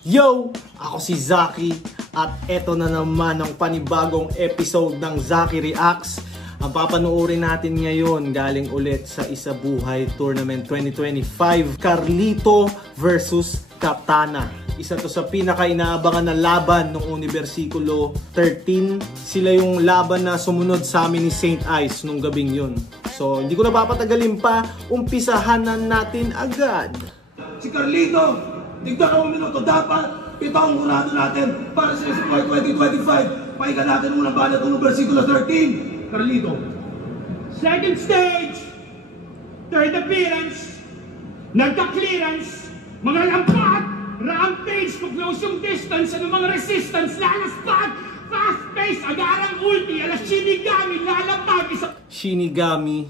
Yo! Ako si Zaki at eto na naman ang panibagong episode ng Zaki Reacts. Ang papanoorin natin ngayon galing ulit sa Isa Buhay Tournament 2025, Carlito versus Katana. Isa to sa pinaka-inaabangan na laban ng Universikulo 13. Sila yung laban na sumunod sa amin ni St. Ice nung gabing yun. So hindi ko na papatagalin pa, umpisahan na natin agad. Si Carlito, tignan ang minuto, dapat ito ang murado natin para sa Isa Buhay 2025. Pakinggan natin unang balat ng Versikulo 13. Carlito. Second stage, third appearance, nagka-clearance, mga lampat, rampage, mag-close yung distance, ano mga resistance, lalaspat, fast-paced, agarang ulti, alas Shinigami, lalapag, Shinigami,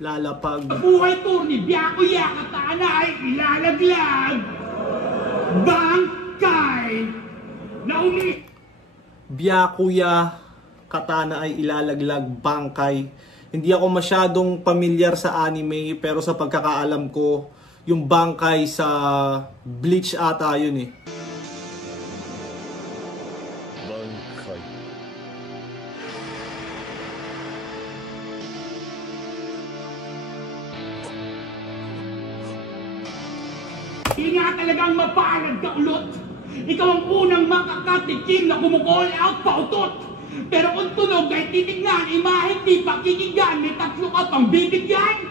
lalapag. Buhay Tourney, Byakuya, Katana ay ilalaglag, bangkay, naumi. Byakuya, Katana ay ilalaglag, bangkay. Hindi ako masyadong pamilyar sa anime, pero sa pagkakaalam ko, yung bangkay sa Bleach ata yun eh. Bangkay. Hindi nga talagang mapalad ka ulot. Ikaw ang unang makakatikim na kumukall out pautot. Pero kung tunog ay titignan, imahe di pakikinggan, may tatlo ka pang bibigyan.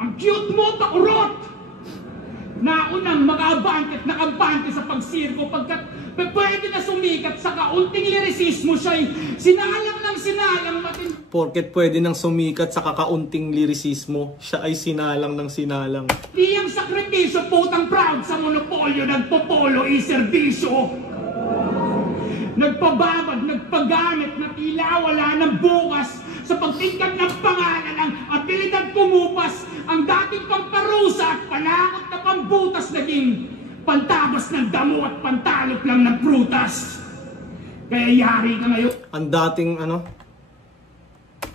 Ang cute mo, pakurot! Naunang mag-abante at nakabante sa pagsirko pagkat pwede na sumikat sa kaunting lirisismo siya'y sinalang ng sinalang matin. Porket pwede nang sumikat sa kakaunting lirisismo, siya ay sinalang ng sinalang. Di ang sakripisyo, putang proud sa monopolyo, nagpopolo, iserbisyo. Nagpababad, nagpagamit na tila wala ng bukas sa pagtingkad ng pangalan ng abilidad kumupas ang dating pamparusa at panakot na pambutas naging pantabas ng damo at pantalop lang ng prutas. Kaya yari ka ngayon. Ang dating ano?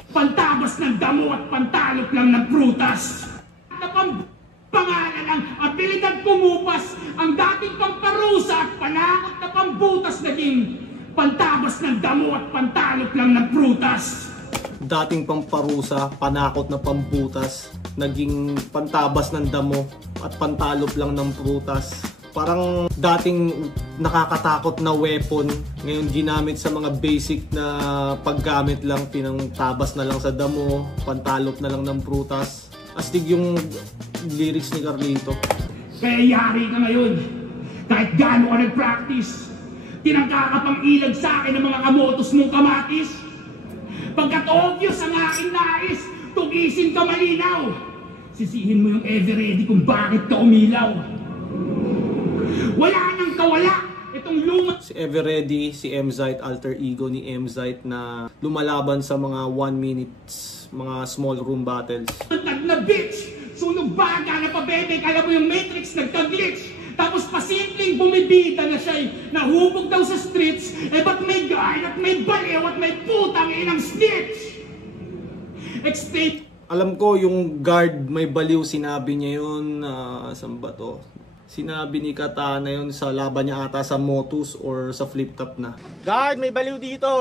Pantabas ng damo at pantalop lang ng prutas. Na pangalan ng abilidad kumupas ang dating pamparusa at panakot na pambutas naging pantabas ng damo at pantalop lang ng prutas. Dating pamparusa, panakot na pambutas, naging pantabas ng damo at pantalop lang ng prutas. Parang dating nakakatakot na weapon, ngayon ginamit sa mga basic na paggamit lang, pinangtabas na lang sa damo, pantalop na lang ng prutas. Astig yung lyrics ni Carlito. Kaya yari ka ngayon, kahit gaano ka nag-practice, tinangka ka pang ilag sa akin ng mga kamotos mong kamatis. Pagkat obvious ang aking nais, tugisin ka malinaw. Sisihin mo yung ever ready kung bakit ka umilaw. Wala nang kawala, itong luma. Si Everready, si Emzite, alter ego ni Emzite na lumalaban sa mga 1 minutes, mga small room battles. Tag na bitch, sunog baga na pabebe, kala mo yung Matrix nagka-glitch. Tapos pasimpleng bumibida na siya'y nahubog daw sa streets. Eh ba't may guard at may baliw at may putang inang snitch? Explain. Alam ko yung guard may baliw, sinabi niya yun, saan ba to? Sinabi ni Katana yun sa laban niya ata sa Motus or sa Flip Top na. Guard, may baliw dito!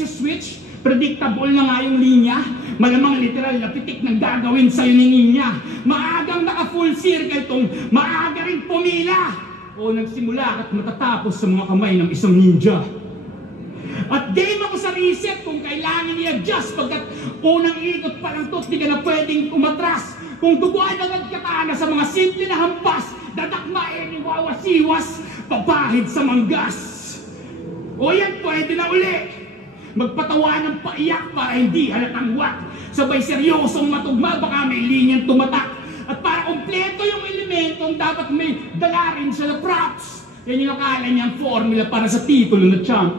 Switch, predictable na nga yung linya. Malamang literal na pitik ng gagawin sa'yo ni Ninya. Maagang naka-full circle tong maaga rin pumila. O nagsimula at matatapos sa mga kamay ng isang ninja. At game ako sa reset kung kailangan i-adjust pagkat unang ikot pa lang to, di ka na pwedeng umatras. Kung duguan na nagkatana sa mga simple na hampas, dadakmain yung wawasiwas, papahid sa manggas. O yan, pwede na uli. Magpatawa ng paiyak para hindi halatang wak. Sabay seryosong matugma, baka may linyang tumatak. At para kompleto yung elementong dapat may dala rin siya na props. Yan yung akala niyang formula para sa titulo na champ.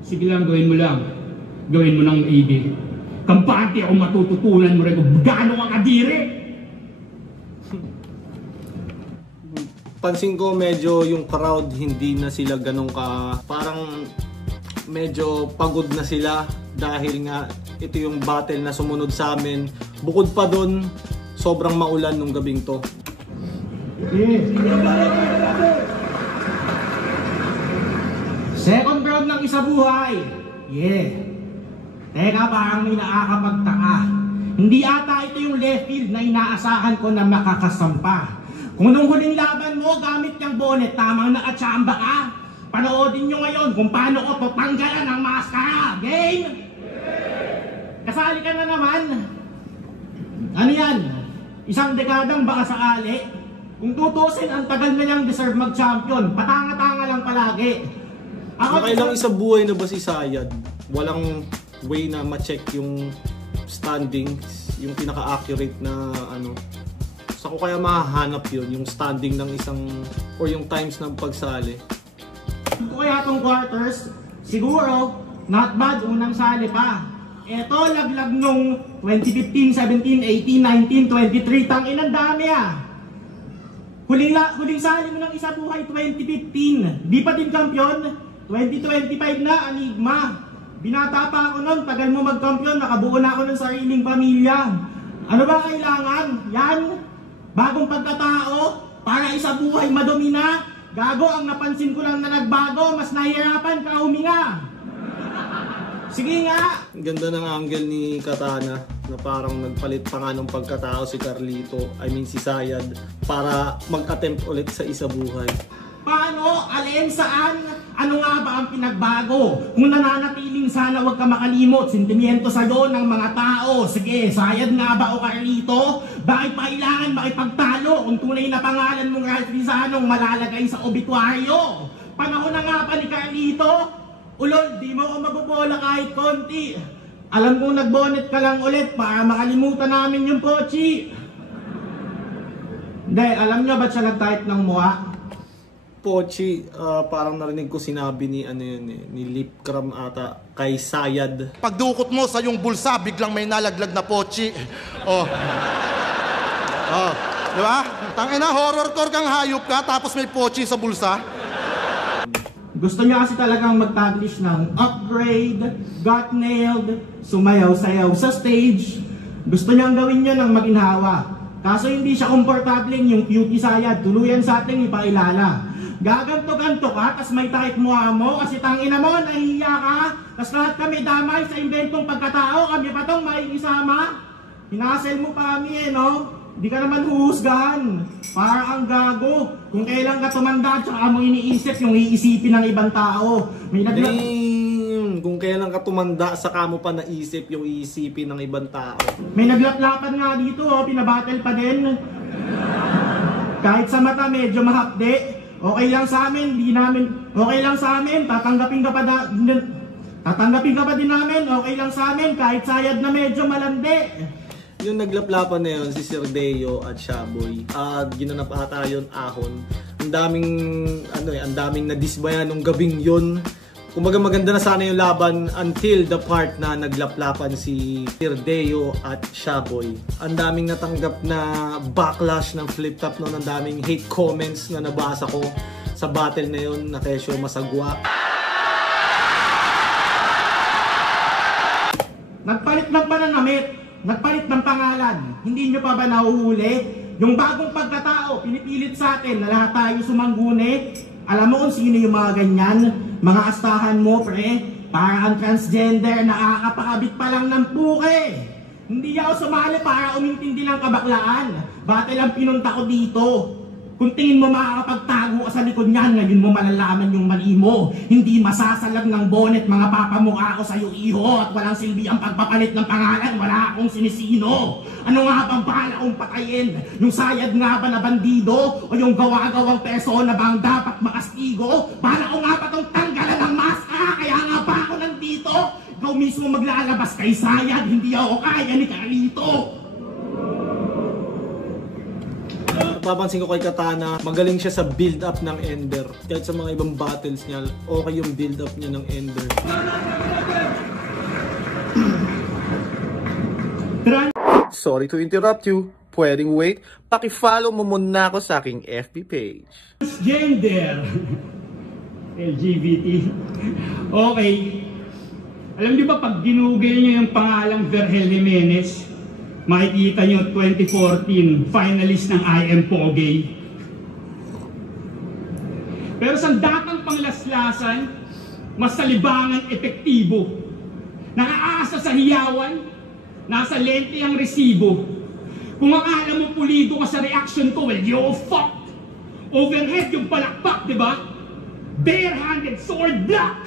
Sige lang, gawin mo lang. Gawin mo ng maigi. Kampante ako matututunan mo rin kung gaano ka kadiri. Pansin ko medyo yung crowd hindi na sila ganun ka, parang medyo pagod na sila dahil nga ito yung battle na sumunod sa amin. Bukod pa dun, sobrang maulan nung gabing to. Second round ng isa buhay. Teka, parang may nakakapagtaka. Hindi ata ito yung left field na inaasahan ko na makakasampa. Kung nung huling laban mo gamit yung bonnet, tamang nakachamba ka. Panoodin nyo ngayon kung paano ko tutanggalan ng maskara. Game? Kasali ka na naman. Ano yan? Isang dekadang baka sakali. Kung tutusin, ang tagal na niyang deserve mag-champion. Patanga-tanga lang palagi. Nakailang isa buhay na ba si Sayad? Walang way na ma-check yung standings, yung pinaka-accurate na ano. Saan ko kaya mahahanap yun, yung standing ng isang, or yung times ng pagsali? Kung kaya itong quarters, siguro, not bad, unang sali pa. Eto, laglag nung 2015, 17, 18, 19, 23, tangin ang dami ah. Huling sali mo ng isa buhay, 2015. Di pa din kampiyon. 2025 na, Enigma. Binata pa ako nun, tagal mo magkampiyon, nakabuo na ako ng sariling pamilya. Ano ba kailangan? Yan, bagong pagkatao, para isa buhay madumi na. Gago, ang napansin ko lang na nagbago, mas nahihirapan ka huminga. Sige nga. Ganda ng angle ni Katana na parang nagpalit pa nga ng pagkatao si Carlito, I mean si Sayad, para mag-attempt ulit sa isa buhay. Paano? Alin? Saan? Ano nga ba ang pinagbago? Kung nananatiling sana huwag ka makalimot, sentimiento sa'yo ng mga tao. Sige, Sayad nga ba o Carlito? Bakit pa kailangan makipagtalo kung tunay na pangalan mong Rizanong malalagay sa obituaryo? Panahon na nga pa ni Carlito? Ulol, di mo ako mabubola kahit konti. Alam kong nagbonet ka lang ulit para makalimutan namin yung Pochi. Hindi, alam nyo ba't siya nag-type ng mukha? Pochi, parang narinig ko sinabi ni ano yun ni Lipcram ata kay Sayad. Pagdukot mo sa yung bulsa, biglang may nalaglag na Pochi. Di ba? Tangina, horror core kang hayop ka tapos may Pochi sa bulsa. Gusto niya kasi talagang mag-taglish ng upgrade, got nailed, sumayaw-sayaw sa stage. Gusto niyang gawin niya ng maginhawa. Kaso hindi siya komportabling yung cutie Sayad, tuluyan sa ating ipailala. Gaganto-ganto ka, tas may takip mukha mo, kasi tangina mo, nahihiya ka. Tas lahat kami damay sa inventong pagkatao, kami pa tong maikisama. Hinasel mo pa kami no? Di ka naman huhusgahan. Para ang gago. Kung kailan ka tumanda, tsaka mo iniisip yung iisipin ng ibang tao. May kung kailan ka tumanda, saka mo pa naisip yung iisipin ng ibang tao. May naglaplapan nga dito, pinabattle pa din. Kahit sa mata medyo mahapde. Okay lang sa amin, okay lang sa amin, tatanggapin ka pa din namin, okay lang sa amin, kahit Sayad na medyo malandi. Yung naglaplapan na yun, si Sir Deo at Shaboy, ginanap ata yun ahon. Ang daming nadisbayan nung gabing yun. Kumbaga maganda na sana yung laban until the part na naglaplapan si Sir Deo at Shaboy. Ang daming natanggap na backlash ng flip top noon, ang daming hate comments na nabasa ko sa battle na yun na kesyo masagwa. Nagpalit ng pananamit, nagpalit ng pangalan. Hindi nyo pa ba nahuhuli? Yung bagong pagkatao, pinipilit sa atin na lahat tayo sumangguni. Alam mo kung sino yung mga ganyan? Mga astahan mo, pre. Para ang transgender, nakakapakabit pa lang ng puke. Hindi ako sumali para umintindi ng kabaklaan. Battle ang pinunta ko dito. Kung tingin mo makakapagtago ka sa likod niyan, ngayon mo malalaman yung mali mo. Hindi masasalag ng bonnet, mga papamukha ko sa'yo, iho. At walang silbi ang pagpapalit ng pangalan, wala akong sinisino. Ano nga bang bahala kong patayin? Yung Sayad nga ba na bandido? O yung gawa-gawang persona bang dapat makastigo? Bahala ko nga ba itong tanggalan ng maska? Kaya nga ba ako nandito? Ikaw mismo maglalabas kay Sayad, hindi ako kaya ni Carlito. Papansin ko kay Katana, magaling siya sa build-up ng Ender. Kahit sa mga ibang battles niya, okay yung build-up niya ng Ender. Sorry to interrupt you. Pwedeng wait. Paki-follow mo muna ako sa aking FB page. Transgender. LGBT. Okay. Alam niyo ba pag ginugay niyo yung pangalang Vergel Jimenez, makikita nyo 2014 finalist ng I Am Pogi. Pero sa datang panglaslasan, mas salibangan epektibo. Nakaasa sa hiyawan, nasa lente ang resibo. Kung akala mo pulido ka sa reaction ko, well, you're fucked. Overhead yung palakpak, di ba? Bare-handed sword block.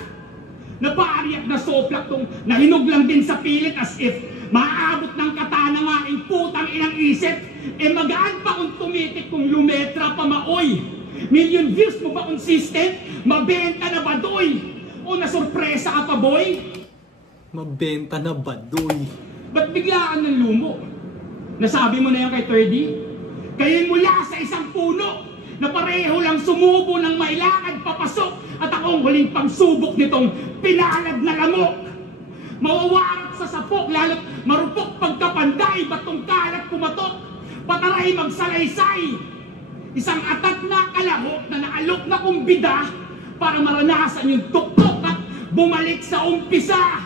Napariyak na soplak tong nahinog lang din sa pilit as if maaabot ng katana ng aking putang inang isip. Magaan pa kung tumitik kung lumetra pa maoy. Million views mo ba consistent? Mabenta na ba doy? O nasurpresa ka pa boy? Mabenta na ba doy? Ba't biglaan ng lumo? Nasabi mo na yan kay 30? Kayo'y mula sa isang puno na pareho lang sumubo ng mailakad papasok at akong huling pagsubok nitong pinalad na lamok. Mawawarat sa sapok, lalo't marupok pagkapanday, batong kalat kumatok, pataray magsalaysay. Isang atat na kalahok na naalok na kumbida para maranasan yung tuktok at bumalik sa umpisa.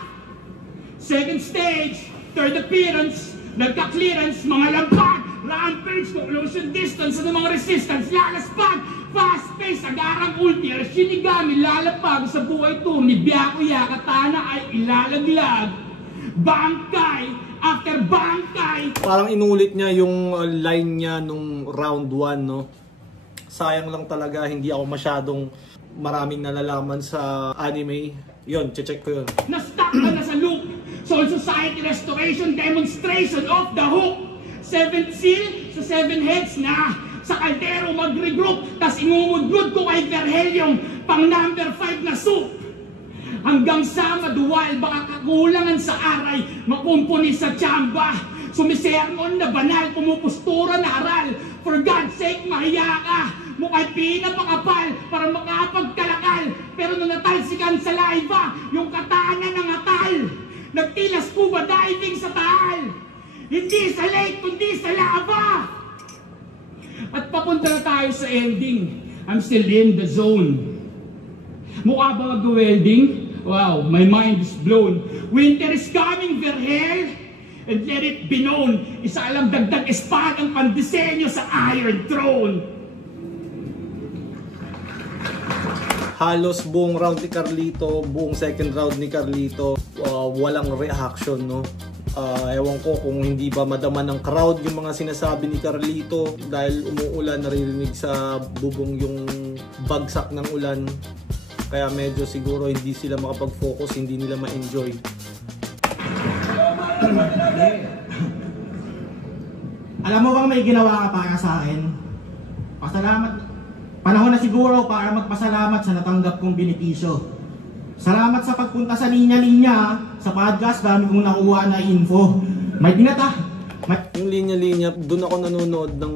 Second stage, third appearance, nagka-clearance, mga lampag, rampage, conclusion distance, sa mga resistance, lalaspag, fast-paced, agarang ulti, shinigami, lalapag sa buhay to, ni Byakuya, katana ay ilalaglag, bangkay, after bangkay. Parang inulit niya yung line niya nung round 1, no? Sayang lang talaga, hindi ako masyadong maraming nalalaman sa anime. Yun, check ko yun. Na-stuck ka na sa loop. Soul Society Restoration Demonstration of the Hook. 7th seal sa 7 heads na sa kaldero mag-regroup. Tas ingungudgud ko kay Verhelyong pang number 5 na soup. Hanggang sa maduwal, baka kakulangan sa aray, makumpuni sa tsamba. Sumisermon na banal, pumupustura na aral. For God's sake, mahiya ka. Mukha'y pinapakapal para makapagkalakal. Pero nung natalsikan sa laiba, yung katana ng atal. Nagtilas scuba diving sa taal. Hindi sa lake, kundi sa lava. At papunta na tayo sa ending. I'm still in the zone. Mukha ba mag-welding? Wow, my mind is blown. Winter is coming, Verhel. And let it be known, isa alam dagdag espada ang pandisenyo sa Iron Throne. Halos buong round ni Carlito, buong second round ni Carlito, walang reaction, no? Ewan ko kung hindi ba madama ng crowd yung mga sinasabi ni Carlito dahil umuulan, naririnig sa bubong yung bagsak ng ulan. Kaya medyo siguro hindi sila makapag-focus, hindi nila ma-enjoy. Alam mo bang may ginawa ka para sa akin? Pasalamat. Panahon na siguro para magpasalamat sa natanggap kong benepisyo. Salamat sa pagpunta sa linya-linya. Sa podcast, dami kong nakuha na info. May binata. Yung linya-linya, doon ako nanonood ng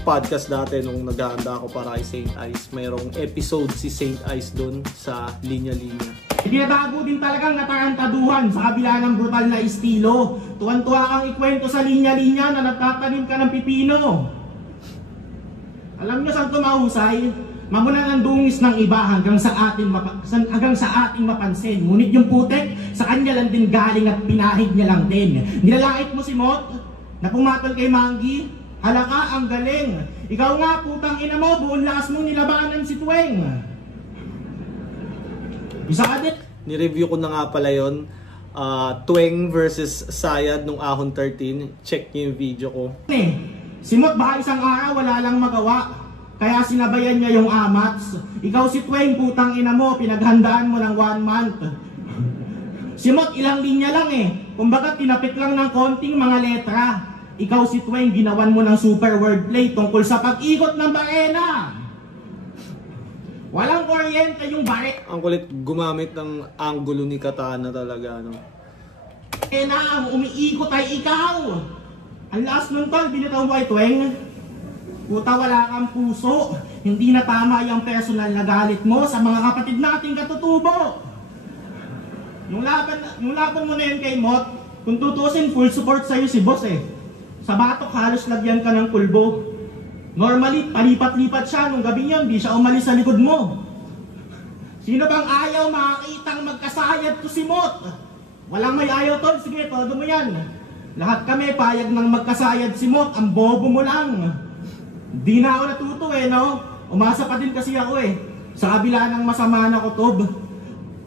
podcast dati nung naghahanda ako para kay Saint Ice. Mayroong episode si Saint Ice doon sa linya-linya. Ibinatago din talagang natarantaduhan sa kabila ng brutal na estilo. Tuwan-tuwa kang ikwento sa linya-linya na nagtatanim ka ng pipino. Alam nyo saan tumahusay? Mamunan ang dungis ng iba hanggang sa ating mapansin. Ngunit yung putek, sa kanya lang din galing at pinahid niya lang din. Nilalait mo si Mot na pumatol kay Mangi. Halaka, ang galing. Ikaw nga, putang ina mo, buong lakas mong nilabanan si Tuweng. Isa ka din. Ni-review ko na nga pala yun. Tuweng versus Sayad nung Ahon 13. Check nyo yung video ko. Si Mot baka isang araw wala lang magawa. Kaya sinabayan niya yung amats. Ikaw si Tuweng, putang ina mo, pinaghandaan mo ng 1 month. Si Mot ilang linya lang Kumbaga tinapit lang ng konting mga letra. Ikaw si Tuweng, ginawan mo ng super wordplay tungkol sa pag-ikot ng barena. Walang kuryente yung bare. Ang kulit gumamit ng angulo ni Katana talaga, no? Ang umiikot ay ikaw. Ang last nun tol, binitaw mo ay Tuweng. Puta, wala kang puso. Hindi na tama yung personal na galit mo sa mga kapatid nating katutubo. Nung laban mo na yun kay Mot, kung tutusin, full support sa'yo si boss Sa batok, halos lagyan ka ng pulbo. Normally, palipat-lipat siya. Nung gabi yun, di siya umalis sa likod mo. Sino bang ayaw makakitang magkasayad to si Mot? Walang may ayaw tol. Sige, todo mo yan. Lahat kami payag ng magkasayad si Mok, ang bobo mo lang. Di na ako natuto no? Umasa pa din kasi ako sa kabila ng masama na kutob.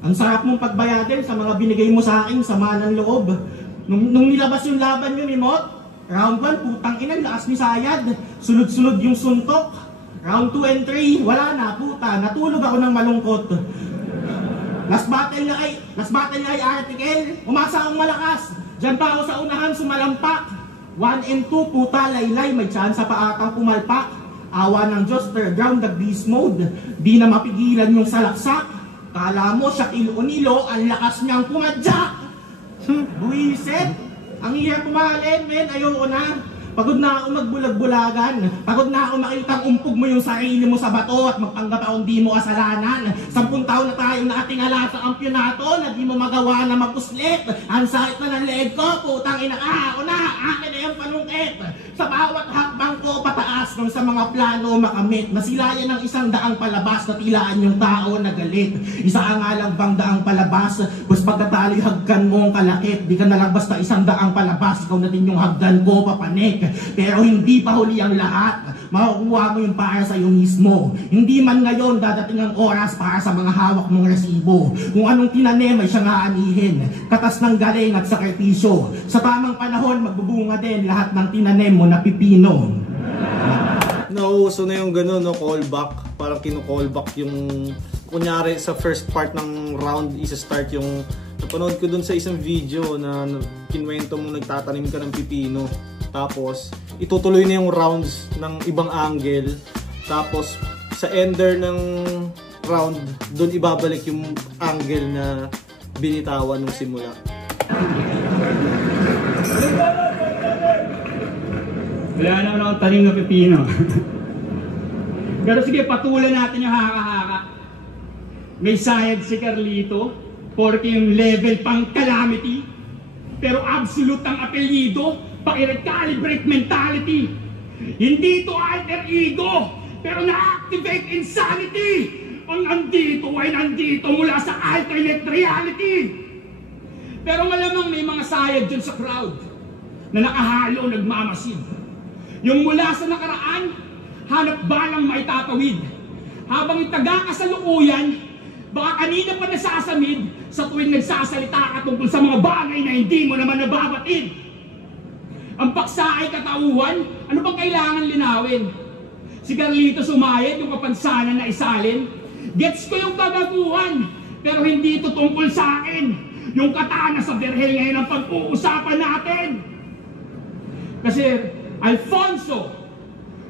Ang sarap mong pagbayadin sa mga binigay mo sa akin, sama ng loob. Nung nilabas yung laban yun ni Mok, round 1, putang ina, lakas ni Sayad. Sunod-sunod yung suntok. Round 2 and 3, wala na, puta. Natulog ako ng malungkot. Last battle na ay article. Umasa akong malakas. Diyan pa ako sa unahan, sumalampak. 1 and 2, puta, laylay. May tsansa pa atang pumalpak. Awa ng Diyos, third round, nag-beast mode. Di na mapigilan yung salaksak. Kala mo, Shaquille O'Neal, ang lakas niyang pumadyak. Buwisit. Ang hirap pumalin, men. Ayoko na. Pagod na ako magbulag-bulagan. Pagod na ako makitang umpog mo yung sarili mo sa bato at magpanggap akong di mo kasalanan. 10 taon na tayong nakatingala sa kampyonato na di mo magawa na mapuslit. Ang sakit na ng leg ko, putang ina ka, ako na, akin na yung panungkit. Sa bawat hakbang ko pataas nung sa mga plano makamit. Nasilayan ng 100 palabas na tilaan yung tao na galit. Isa nga lang bang daang palabas, pues pagkatali haggan mo ang kalakit. Di ka na lang basta 100 palabas, ikaw na din yung haggan ko papanik. Pero hindi pa huli ang lahat. Makukuha mo yung para sa iyo mismo. Hindi man ngayon dadating ang oras para sa mga hawak mong resibo. Kung anong tinanim ay siyang aanihin. Katas ng galing at sakripisyo. Sa tamang panahon magbubunga din lahat ng tinanim mo na pipino. Nauuso na yung gano'n, no? Callback. Parang kinu-callback yung kunyari sa first part ng round, isa-start yung napanood ko dun sa isang video na kinwento mong nagtatanim ka ng pipino. Tapos, itutuloy na yung rounds ng ibang angle. Tapos, sa ender ng round, doon ibabalik yung angle na binitawan nung simula. Wala naman akong tanim na pipino. Pero sige, patulan natin yung haka-haka. May sayad si Carlito, porque yung level pang calamity. Pero absolute ang apelyido. Paki-recalibrate mentality. Hindi ito alter ego, pero na-activate insanity. Ang nandito ay nandito mula sa alternate reality. Pero malamang may mga sayad dyan sa crowd na nakahalo, nagmamasid. Yung mula sa nakaraan, hanap balang maitatawid. Habang itaga ka sa lukuyan, baka kanina pa nasasamid sa tuwing nagsasalita ka tungkol sa mga bagay na hindi mo naman nababatid. Ang paksa ay katauhan, ano bang kailangan linawin? Si Carlito sumayad yung kapansanan na isalin. Gets ko yung kagaguhan, pero hindi ito tungkol sa akin. Yung katana sa berhel ngayon ang pag-uusapan natin. Kasi Alfonso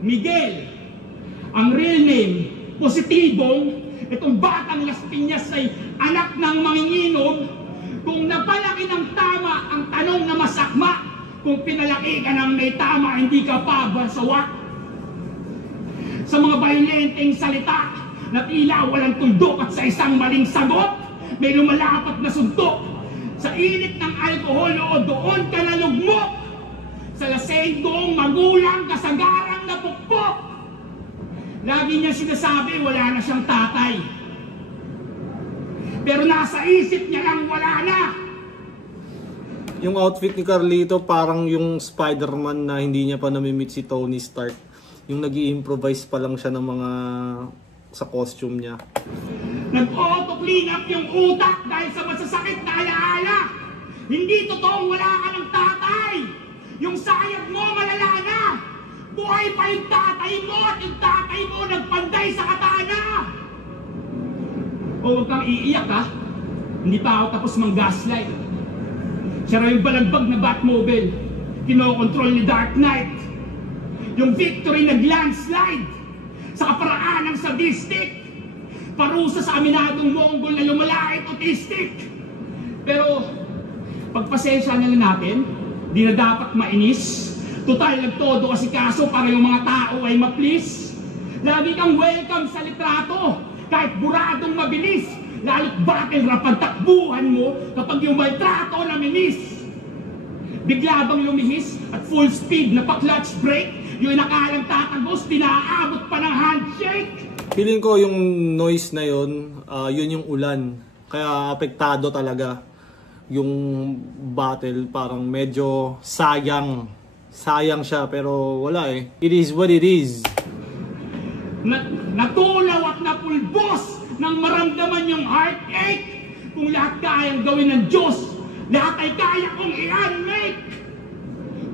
Miguel, ang real name, positibong, itong batang Las Piñas ay anak ng manginginom. Kung napalaki ng tama ang tanong na masakma, kung pinalaki ka ng may tama, hindi ka pa basawa. Sa mga bailenteng salita na tila walang tuldok at sa isang maling sagot, may lumalapat na suntok. Sa init ng alkohol o doon ka nalugmok. Sa lasenggong magulang kasagarang napukpok. Lagi niya sinasabi wala na siyang tatay. Pero nasa isip niya lang wala na. Yung outfit ni Carlito parang yung Spider-Man na hindi niya pa namimit si Tony Stark. Yung nag-i-improvise pa lang siya ng mga sa costume niya. Nag-auto-clean up yung utak dahil sa masasakit na alaala. Hindi totoong wala ka ng tatay. Yung sayad mo malala na. Buhay pa yung tatay mo at yung tatay mo nagpanday sa katana. O huwag kang iiyak ha. Hindi pa ako tapos mang-gaslight. Siya raw yung balagbag na Batmobile. Kinokontrol ni Dark Knight. Yung victory nag-landslide sa kaparaan ng sadistic. Parusa sa aminadong Mongol na lumalait autistic. Pero pagpasensya na lang natin, di na dapat mainis. Total nagtodo kasi kaso para yung mga tao ay ma-please. Lagi kang welcome sa litrato, kahit buradong mabilis. Lalo't battle rap ang takbuhan mo kapag yung maltrato na minis. Bigla bang lumihis at full speed na pa-clutch brake? Yung nakalang tatagos, tinaabot pa ng handshake. Feeling ko yung noise na yun, yun yung ulan. Kaya apektado talaga. yung battle, parang medyo sayang siya, pero wala eh. It is what it is. Natulaw at napulbos nang maramdaman yung heartache. Kung lahat kayang gawin ng Diyos, lahat ay kaya kong i-unmake.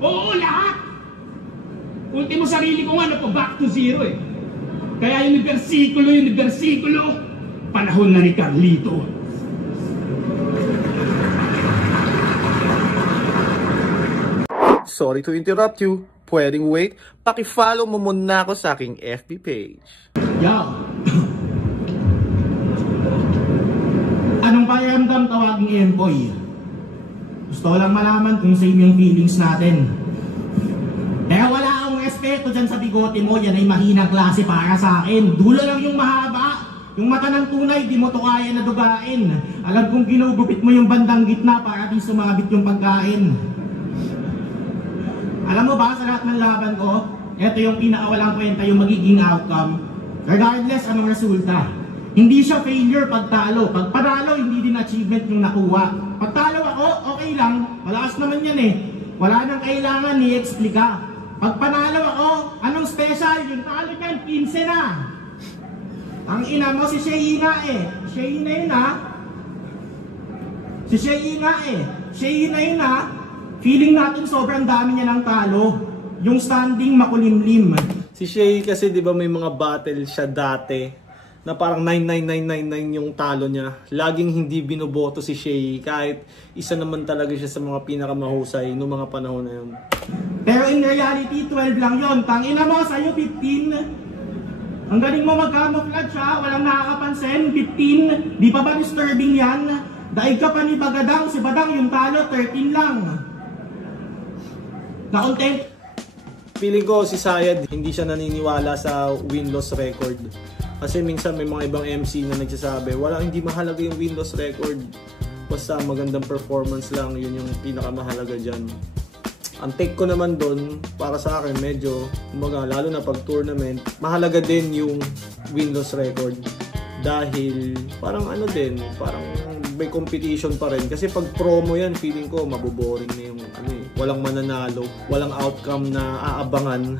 Oo, lahat. Ultimo sarili ko nga, back to zero eh. Kaya yung versikulo, panahon na ni Carlito. Sorry to interrupt you. Pwedeng wait. Paki-follow mo muna ako sa aking FB page. Yo! Anong pakiramdam tawaging Empoy? Gusto ko lang malaman kung same yung feelings natin. Kaya wala akong respeto dyan sa bigote mo. Yan ay mahinang klase para sa akin. Dulo lang yung mahaba. Yung mata ng tunay, di mo to kaya na dugain. Alam kong ginugupit mo yung bandang gitna para di sumabit yung pagkain. Alam mo ba, sa lahat ng laban ko, ito yung pinakawalang kwenta, yung magiging outcome. Regardless anong resulta. Hindi siya failure pag talo. Pag panalo, hindi din achievement yung nakuha. Pag talo ako, okay lang. Malakas naman yan eh. Wala nang kailangan i-explika. Pag panalo ako, anong special? Yung talo niyan, 15 na. Ang ina mo, si Shei nga eh. Shei na yun ha. Si Shei nga eh. Shei na yun ha. Feeling natin sobrang dami niya ng talo. Yung standing makulimlim. Si Shei kasi 'di ba may mga battle siya dati na parang 99999 yung talo niya. Laging hindi binoboto si Shei kahit isa naman talaga siya sa mga pinakamahusay noong mga panahon na yun. Pero in reality, 12 lang yon. Tangina mo, sa'yo 15. Ang galing mo mag-camouflage ha, walang nakakapansin. 15, di pa ba disturbing yan? Daig ka pa ni Bagadang, si Badang yung talo, 13 lang. Na-content? Feeling ko si Sayad hindi siya naniniwala sa win-loss record. Kasi minsan may mga ibang MC na nagsasabi, hindi mahalaga yung win-loss record. Basta magandang performance lang, yun yung pinakamahalaga dyan. Ang take ko naman doon, para sa akin medyo, lalo na pag tournament, mahalaga din yung win-loss record. Dahil parang parang may competition pa rin. Kasi pag promo yan, feeling ko maboboring na yung walang mananalo, walang outcome na aabangan.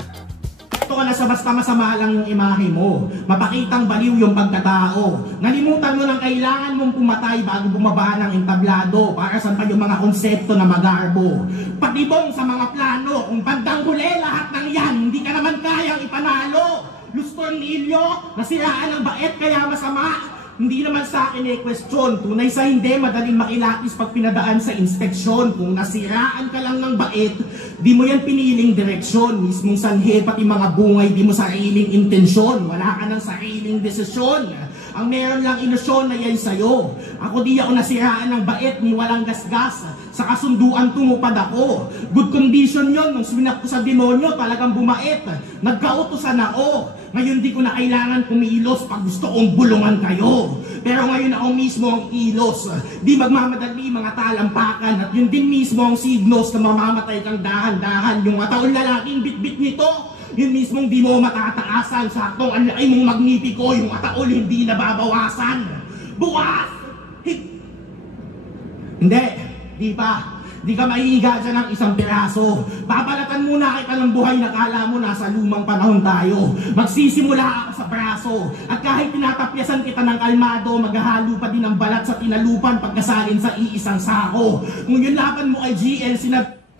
Ito ka na sa basta masama lang yung imahe mo. Mapakitang baliw yung pagkatao. Nalimutan mo ng kailangan mong pumatay bago bumaba ng entablado para saan pa yung mga konsepto na magarbo. Patibong sa mga plano, kung bandang huli lahat ng yan, hindi ka naman kayang ipanalo. Luz Cornelio, nasiraan ng bait kaya masama. Hindi naman sa akin question. Tunay sa hindi, madaling makilatis pag pinadaan sa inspeksyon. Kung nasiraan ka lang ng bait, di mo yan piniling direksyon. Mismong sanhi, pati mga bungay, di mo sariling intensyon. Wala ka ng sariling desisyon. Ang meron lang ilusyon na yan sa'yo. Ako di ako nasiraan ng bait ni walang gasgas. Sa kasunduan tumupad ako. Good condition yon nung swinap ko sa demonyo, talagang bumait. Nagkautosan ako. Ngayon di ko na kailangan kumilos pag gusto kong bulungan kayo. Pero ngayon ako mismo ang ilos. Di magmamadali mga talampakan. At yun din mismo ang signos na mamamatay kang dahan-dahan. Yung mataon lalaking bit-bit nito, yun mismong di mo matataasan. Saktong ang laki mong magnipiko, yung mataon hindi nababawasan. Bukas! Hindi, di pa. Di ka maiiga dyan ng isang piraso. Babalatan muna kita ng buhay na kala mo nasa lumang panahon tayo. Magsisimula ako sa braso. At kahit tinatapyasan kita ng kalmado, maghahalo pa din ang balat sa tinalupan pagkasalin sa iisang sako. Kung yung laban mo ay GL,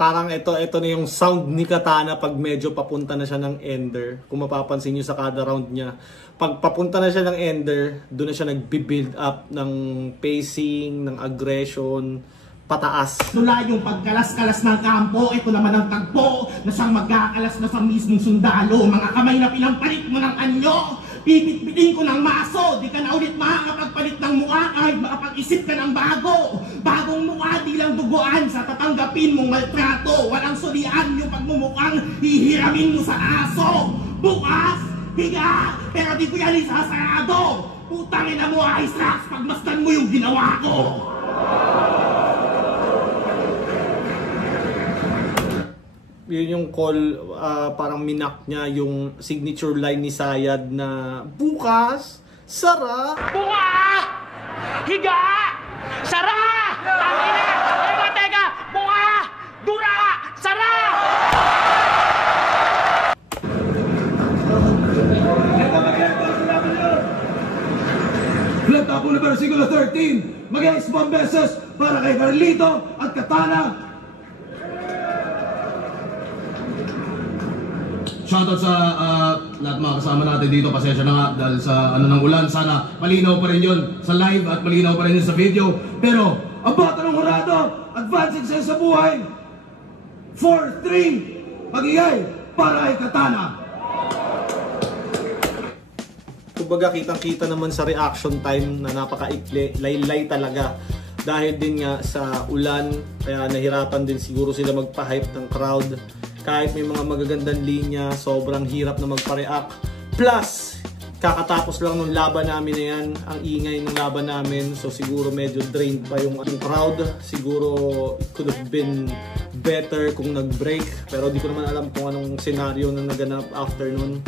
Parang ito na yung sound ni Katana pag medyo papunta na siya ng ender. Kung mapapansin nyo sa kada round niya. Pag papunta na siya ng ender, doon na siya nagbi-build up ng pacing, ng aggression, pataas. Tula yung pagkalas-kalas ng kampo, ito naman ang tagpo na siyang magkakalas na sa mismong sundalo. Mga kamay na pinampalit mo ng anyo, pipit-pitin ko ng maso, di ka na ulit makakapagpalit ng mukha kahit makapag-isip ka ng bago. Bagong mukha, di lang duguan sa tatanggapin mong maltrato. Walang sulian yung pagmumukhang hihiramin mo sa aso. Bukas, higa, pero di ko yan isasarado. Putangin na mo, Ice Rax, pagmasdan mo yung ginawa ko. Yun yung call, parang minak niya yung signature line ni Sayad na bukas, sara. Buka! Higa! Sara! Tangina! Teka! Buka! Dura! Sara! Flip top ng versikulo 13. Mag-i-spawn beses para kay Carlito at Katana. Shoutout sa lahat mga kasama natin dito. Pasensya na nga dahil sa ng ulan. Sana malinaw pa rin yun sa live at malinaw pa rin yun sa video. Pero ang bata ng Jurado, advancing sa buhay. 4-3. Pag-iyay para kay Katana. Kumbaga kitang-kita naman sa reaction time na napaka-ikli, laylay talaga. Dahil din nga sa ulan, kaya nahirapan din siguro sila magpa-hype ng crowd. Kahit may mga magagandang linya, sobrang hirap na magpa-react. Plus, kakatapos lang ng laban namin na yan, ang ingay ng laban namin. So siguro medyo drained pa yung crowd. Siguro it could have been better kung nag-break. Pero di ko naman alam kung anong senaryo na naganap after nun.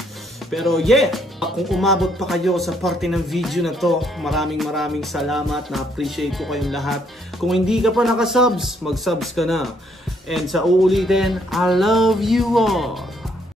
Pero yeah, kung umabot pa kayo sa parte ng video na to, maraming salamat, na-appreciate ko kayong lahat. Kung hindi ka pa nakasubs, mag-subs ka na. And sa uulitin, I love you all.